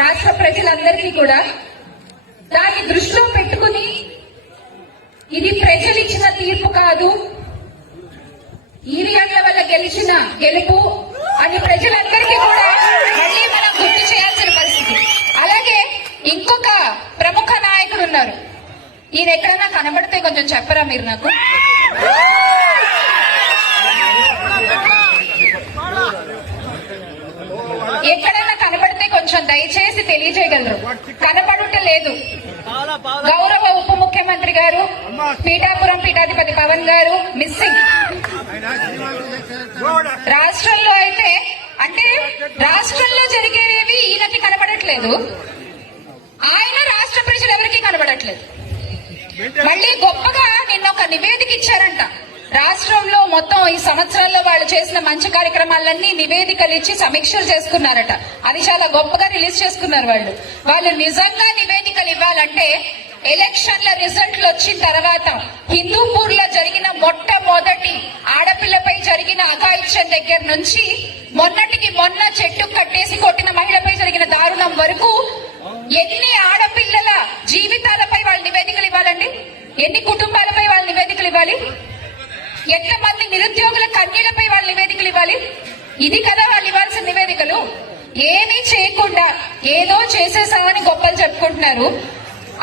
రాష్ట్ర ప్రజలందరికీ కూడా దాన్ని దృష్టిలో పెట్టుకుని ఇది ప్రజలు ఇచ్చిన తీర్పు కాదు, ఈవీఎంల వల్ల గెలిచిన గెలుపు అని ప్రజలందరికీ కూడా మళ్ళీ మనం గుర్తు చేయాల్సిన పరిస్థితి. అలాగే ఇంకొక ప్రముఖ నాయకుడు ఉన్నారు, ఈయన ఎక్కడన్నా కనబడితే కొంచెం చెప్పరా మీరు నాకు? ఎక్కడన్నా కనబడితే కొంచెం దయచేసి తెలియజేయగలరు. కనబడుట లేదు. గౌరవ ఉప ముఖ్యమంత్రి గారు, పీఠాపురం పీఠాధిపతి పవన్ గారు మిస్సింగ్. రాష్ట్రంలో అయితే అంటే రాష్ట్రంలో జరిగేవి ఈయనకి కనబడట్లేదు, ఆయన రాష్ట్ర ప్రజలు ఎవరికి కనబడట్లేదు. మళ్ళీ గొప్పగా నిన్న ఒక నివేదిక ఇచ్చారంట. రాష్ట్రంలో మొత్తం ఈ సంవత్సరాల్లో వాళ్ళు చేసిన మంచి కార్యక్రమాలన్నీ నివేదికలు ఇచ్చి సమీక్షలు చేసుకున్నారట. అది చాలా గొప్పగా రిలీజ్ చేసుకున్నారు. వాళ్ళు నిజంగా నివేదికలు ఇవ్వాలంటే ఎలక్షన్ల రిజల్ట్లు వచ్చిన తర్వాత హిందూపూర్ లో జరిగిన మొట్టమొదటి ఆడపిల్లపై జరిగిన అఘాయిత్యం దగ్గర నుంచి మొన్నటికి మొన్న చెట్టు కట్టేసి కొట్టిన మహిళపై జరిగిన దారుణం వరకు ఎన్ని ఆడపిల్లల జీవితాలపై వాళ్ళు నివేదికలు ఇవ్వాలండి? ఎన్ని కుటుంబాలపై వాళ్ళు నివేదికలు ఇవ్వాలి? ఎంతమంది నిరుద్యోగుల కన్యలపై వాళ్ళు నివేదికలు ఇవ్వాలి? ఇది కదా వాళ్ళు ఇవ్వాల్సిన నివేదికలు. ఏమీ చేయకుండా ఏదో చేసేసామని గొప్పలు చెప్పుకుంటున్నారు.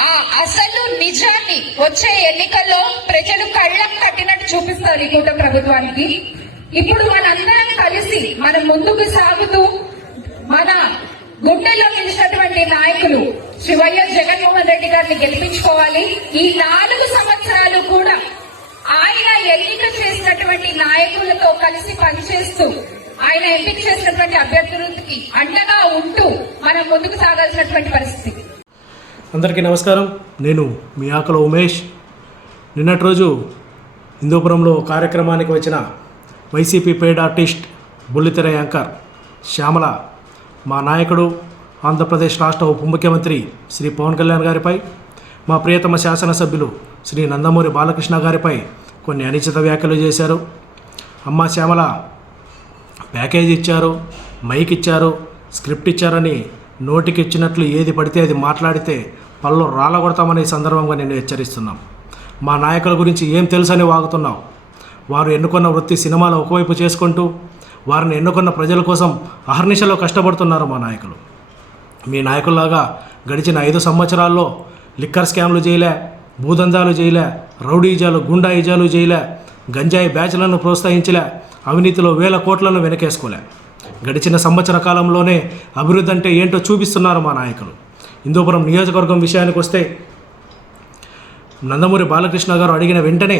ఆ అసలు నిజాన్ని వచ్చే ఎన్నికల్లో ప్రజలు కళ్ళకు కట్టినట్టు చూపిస్తారు ఈ కూటమి ప్రభుత్వానికి. ఇప్పుడు మనందరం కలిసి మనం ముందుకు సాగుతూ మన గుండెల్లో నిలిచినటువంటి నాయకులు శ్రీ వైఎస్ జగన్మోహన్ రెడ్డి గారిని గెలిపించుకోవాలి. ఈ 4 సంవత్సరాలు కూడా ఆయన ఎన్నిక చేసినటువంటి నాయకులతో కలిసి పనిచేస్తూ ఆయన ఎంపిక చేసినటువంటి అభ్యర్థులకి అండగా ఉంటూ మనం ముందుకు సాగాల్సినటువంటి పరిస్థితి. అందరికీ నమస్కారం. నేను మీ ఆకల ఉమేష్. నిన్నటి రోజు హిందూపురంలో కార్యక్రమానికి వచ్చిన వైసీపీ పెయిడ్ ఆర్టిస్ట్ బుల్లితెర యాంకర్ శ్యామల మా నాయకుడు ఆంధ్రప్రదేశ్ రాష్ట్ర ఉప ముఖ్యమంత్రి శ్రీ పవన్ కళ్యాణ్ గారిపై, మా ప్రియతమ శాసనసభ్యులు శ్రీ నందమూరి బాలకృష్ణ గారిపై కొన్ని అనుచిత వ్యాఖ్యలు చేశారు. అమ్మ శ్యామల ప్యాకేజీ ఇచ్చారు, మైక్ ఇచ్చారు, స్క్రిప్ట్ ఇచ్చారని నోటికి ఇచ్చినట్లు ఏది పడితే అది మాట్లాడితే పళ్ళు రాలగొడతామని సందర్భంగా నేను హెచ్చరిస్తున్నాం. మా నాయకుల గురించి ఏం తెలుసని వాగుతున్నావు? వారు ఎన్నుకున్న వృత్తి సినిమాలు ఒకవైపు చేసుకుంటూ వారిని ఎన్నుకున్న ప్రజల కోసం అహర్నిశలో కష్టపడుతున్నారు మా నాయకులు. మీ నాయకుల్లాగా గడిచిన 5 సంవత్సరాల్లో లిక్కర్ స్కామ్లు చేయలే, భూదందాలు చేయలే, రౌడీజాలు గుండాయిజాలు చేయలే, గంజాయి బ్యాచ్లను ప్రోత్సహించలే, అవినీతిలో వేల కోట్లను వెనకేసుకోలే. గడిచిన సంవత్సర కాలంలోనే అభివృద్ధి అంటే ఏంటో చూపిస్తున్నారు మా నాయకులు. హిందూపురం నియోజకవర్గం విషయానికి వస్తే నందమూరి బాలకృష్ణ గారు అడిగిన వెంటనే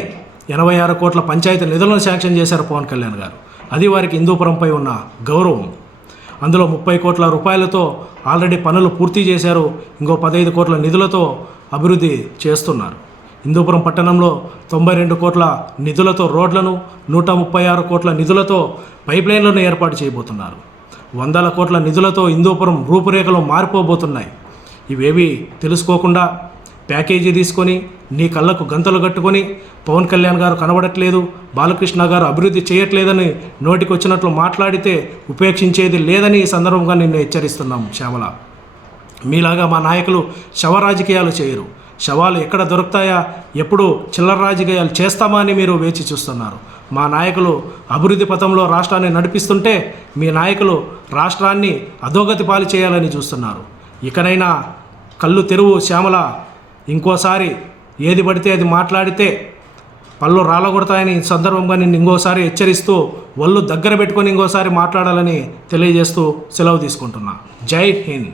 86 కోట్ల పంచాయతీ నిధులను శాంక్షన్ చేశారు పవన్ కళ్యాణ్ గారు. అది వారికి హిందూపురంపై ఉన్న గౌరవం. అందులో 30 కోట్ల రూపాయలతో ఆల్రెడీ పనులు పూర్తి చేశారు. ఇంకో 15 కోట్ల నిధులతో అభివృద్ధి చేస్తున్నారు. హిందూపురం పట్టణంలో 92 కోట్ల నిధులతో రోడ్లను, 136 కోట్ల నిధులతో పైప్ లైన్లను ఏర్పాటు చేయబోతున్నారు. 100 కోట్ల నిధులతో హిందూపురం రూపురేఖలు మారిపోబోతున్నాయి. ఇవేవి తెలుసుకోకుండా ప్యాకేజీ తీసుకొని నీ కళ్ళకు గంతలు కట్టుకొని పవన్ కళ్యాణ్ గారు కనబడట్లేదు, బాలకృష్ణ గారు అభివృద్ధి చేయట్లేదని నోటికి వచ్చినట్లు మాట్లాడితే ఉపేక్షించేది లేదని ఈ సందర్భంగా నిన్ను హెచ్చరిస్తున్నాం శ్యామల. మీలాగా మా నాయకులు శవ రాజకీయాలు చేయరు. శవాలు ఎక్కడ దొరుకుతాయా, ఎప్పుడు చిల్లర రాజకీయాలు చేస్తామా అని మీరు వేచి చూస్తున్నారు. మా నాయకులు అభివృద్ధి పథంలో రాష్ట్రాన్ని నడిపిస్తుంటే మీ నాయకులు రాష్ట్రాన్ని అధోగతి పాలు చేయాలని చూస్తున్నారు. ఇకనైనా కళ్ళు తెరువు శ్యామల. ఇంకోసారి ఏది పడితే అది మాట్లాడితే పళ్ళు రాలగొడతాయని సందర్భంగా నేను ఇంకోసారి హెచ్చరిస్తూ ఒళ్ళు దగ్గర పెట్టుకొని ఇంకోసారి మాట్లాడాలని తెలియజేస్తూ సెలవు తీసుకుంటున్నా. జై హింద్.